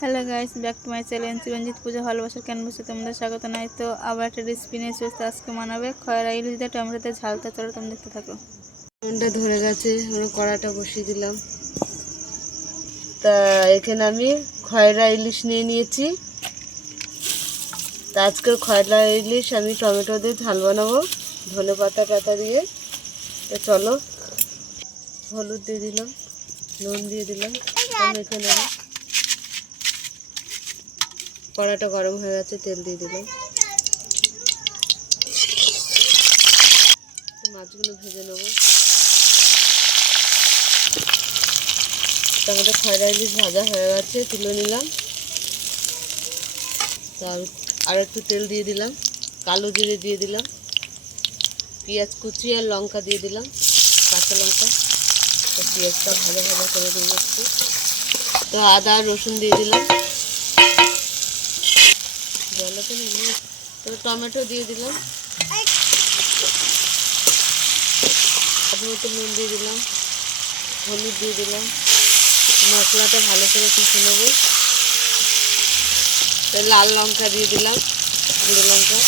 Hello guys, back to my channel Chiranjit Puja ভালোবাসার ক্যানভাসে তোমাদের স্বাগত। নাই তো আবার একটা রেসিপি নিয়ে চলতে আজকে মানাবে খয়রা ইলিশ দিয়ে টমেটোতে ঝালটা। চলো তুমি দেখতে থাকো। ফোনটা ধরে গেছে, আমরা কড়াটা বসিয়ে দিলাম। তা এখানে আমি খয়রা ইলিশ নিয়ে নিয়েছি। তা আজকের খয়রা ইলিশ আমি টমেটো দিয়ে ঝাল বানাবো, ধনে পাতা টাতা দিয়ে। তো চলো, হলুদ দিয়ে দিলাম, নুন দিয়ে দিলাম, মেখে নেব। কড়াটা গরম হয়ে গেছে, তেল দিয়ে দিলাম। মাছগুলো ভেজে নেব। আমাদের খয়রা ইলিশ ভাজা হয়ে গেছে, তুলে নিলাম। তার আর একটু তেল দিয়ে দিলাম, কালো জিরে দিয়ে দিলাম, পেঁয়াজ কুচি আর লঙ্কা দিয়ে দিলাম, কাঁচা লঙ্কা। তো পেঁয়াজটা ভালো ভালো করে দিয়ে যাচ্ছি। তো আদা রসুন দিয়ে দিলাম, তো টমেটো দিয়ে দিলাম, স্বাদ মতো নুন দিয়ে দিলাম, হলুদ দিয়ে দিলাম। মশলাটা ভালো করে কষে নেব। তো লাল লঙ্কা দিয়ে দিলাম, গুঁড়ো লঙ্কা।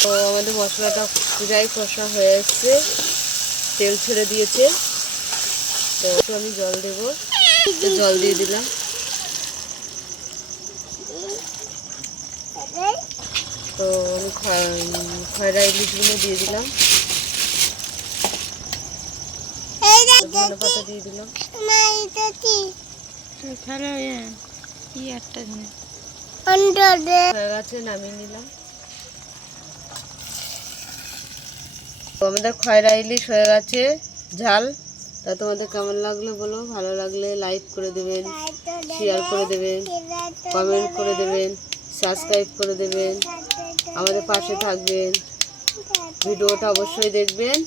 তো আমাদের মশলাটা পুরাই কষা হয়ে এসছে, তেল ছেড়ে দিয়েছে। তো একটু আমি জল দেব, জল দিয়ে দিলাম। তো আমি খয়রা ইলিশগুলো দিয়ে দিলাম, ধনে পাতা দিয়ে দিলাম। হয়ে গেছে, নামিয়ে নিলাম। তো আমাদের খয়রা ইলিশ হয়ে গেছে ঝাল। তা তোমাদের কেমন লাগলো বলো, ভালো লাগলে লাইক করে দেবেন, শেয়ার করে দেবেন, কমেন্ট করে দেবেন, সাবস্ক্রাইব করে দেবেন, আমাদের পাশে থাকবেন, ভিডিওটা অবশ্যই দেখবেন।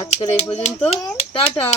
আজকের এই পর্যন্ত, টাটা।